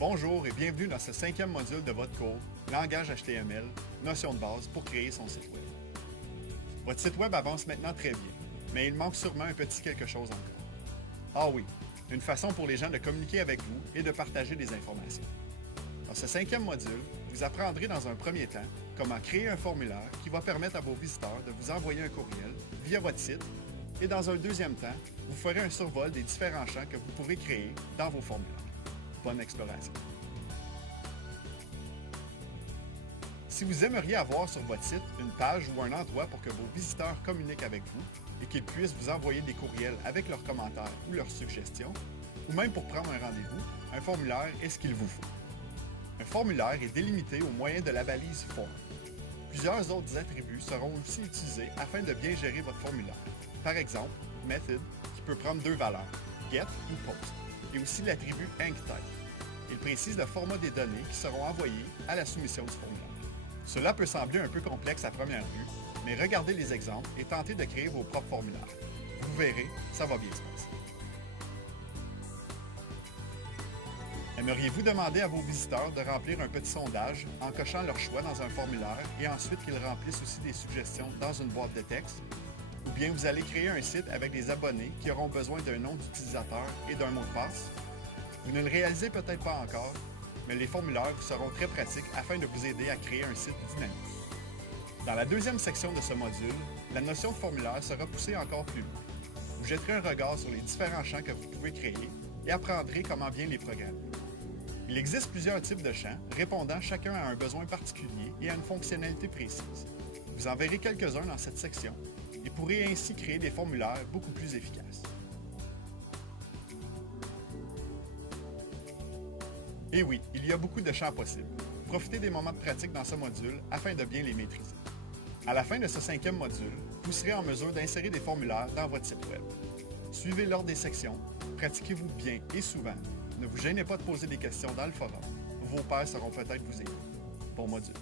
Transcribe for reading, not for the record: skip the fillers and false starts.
Bonjour et bienvenue dans ce 5e module de votre cours Langage HTML, notions de base pour créer son site web. Votre site web avance maintenant très bien, mais il manque sûrement un petit quelque chose encore. Ah oui, une façon pour les gens de communiquer avec vous et de partager des informations. Dans ce 5e module, vous apprendrez dans un premier temps comment créer un formulaire qui va permettre à vos visiteurs de vous envoyer un courriel via votre site et dans un deuxième temps, vous ferez un survol des différents champs que vous pourrez créer dans vos formulaires. Bonne exploration. Si vous aimeriez avoir sur votre site une page ou un endroit pour que vos visiteurs communiquent avec vous et qu'ils puissent vous envoyer des courriels avec leurs commentaires ou leurs suggestions, ou même pour prendre un rendez-vous, un formulaire est ce qu'il vous faut. Un formulaire est délimité au moyen de la balise Form. Plusieurs autres attributs seront aussi utilisés afin de bien gérer votre formulaire. Par exemple, Method, qui peut prendre deux valeurs, Get ou Post, et aussi l'attribut EncType. Il précise le format des données qui seront envoyées à la soumission du formulaire. Cela peut sembler un peu complexe à première vue, mais regardez les exemples et tentez de créer vos propres formulaires. Vous verrez, ça va bien se passer. Aimeriez-vous demander à vos visiteurs de remplir un petit sondage en cochant leur choix dans un formulaire et ensuite qu'ils remplissent aussi des suggestions dans une boîte de texte? Ou bien vous allez créer un site avec des abonnés qui auront besoin d'un nom d'utilisateur et d'un mot de passe? Vous ne le réalisez peut-être pas encore, mais les formulaires seront très pratiques afin de vous aider à créer un site dynamique. Dans la deuxième section de ce module, la notion de formulaire sera poussée encore plus loin. Vous jetterez un regard sur les différents champs que vous pouvez créer et apprendrez comment bien les programmer. Il existe plusieurs types de champs, répondant chacun à un besoin particulier et à une fonctionnalité précise. Vous en verrez quelques-uns dans cette section et pourrez ainsi créer des formulaires beaucoup plus efficaces. Et oui, il y a beaucoup de champs possibles. Profitez des moments de pratique dans ce module afin de bien les maîtriser. À la fin de ce 5e module, vous serez en mesure d'insérer des formulaires dans votre site web. Suivez l'ordre des sections, pratiquez-vous bien et souvent. Ne vous gênez pas de poser des questions dans le forum. Vos pairs sauront peut-être vous aider. Bon module.